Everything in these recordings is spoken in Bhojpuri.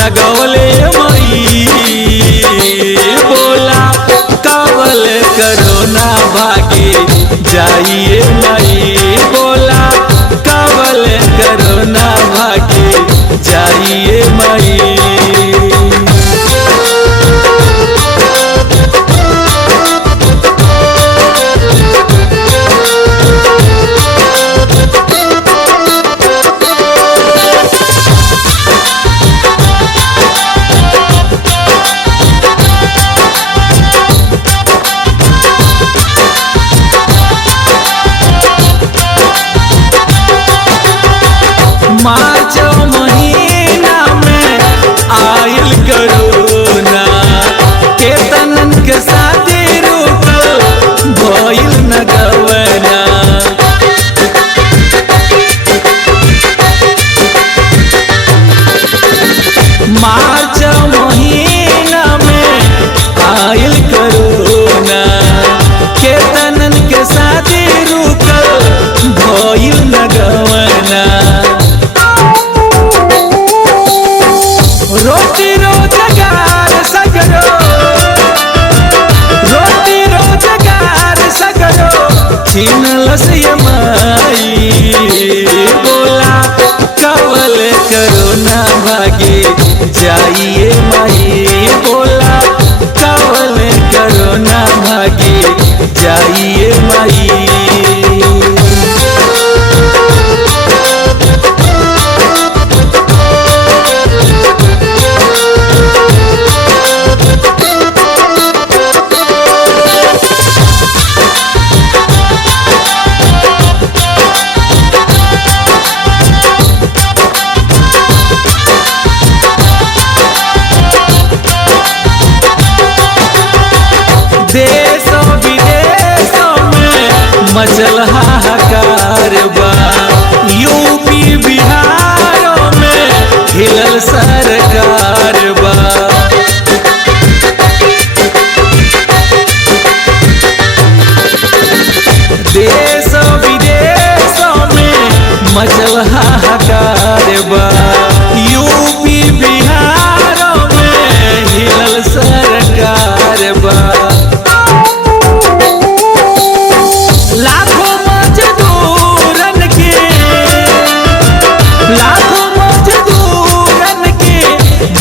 लगौले मई बोला कवल करोना भागे जाइए मई बोला कवल करोना भागे जाइए मई। मार्च महीना में आयल करोना केतनन के शादी रुकल भइल न गवना। मार्च महीना में आयल करोना केतनन के शादी रुकल भइल न गवना। रोटी रोजगार सगरो रोटी रोजगार सगरो छीनलस ये माई बोला कवल करोना भागे जाइए माई बोला कवल करोना भागे जाइए माई। देशों विदेशों में मचल हाहाकार बा यूपी बिहारों में हिलल सरकार बा। देशों विदेशों में मचल हाहाकार बा यूपी बिहारों में हिलल सरकार बा। लाखों मजदूरन के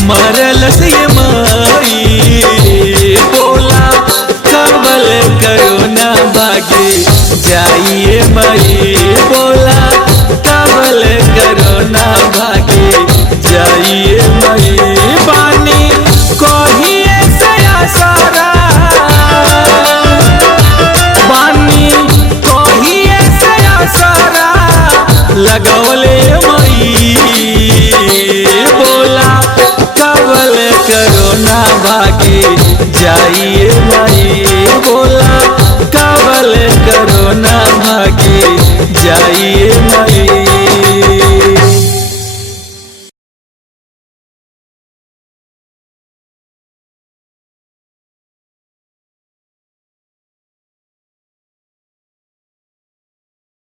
मरल से माई बोला कवल करोना भागे जाइए मई बोला कवल करोना भागे जाइए मई। पानी कहिए से आसरा लगौले मई बोला कवल करोना भागे जाइए मई बोला कवल करोना भागे जाइए मई।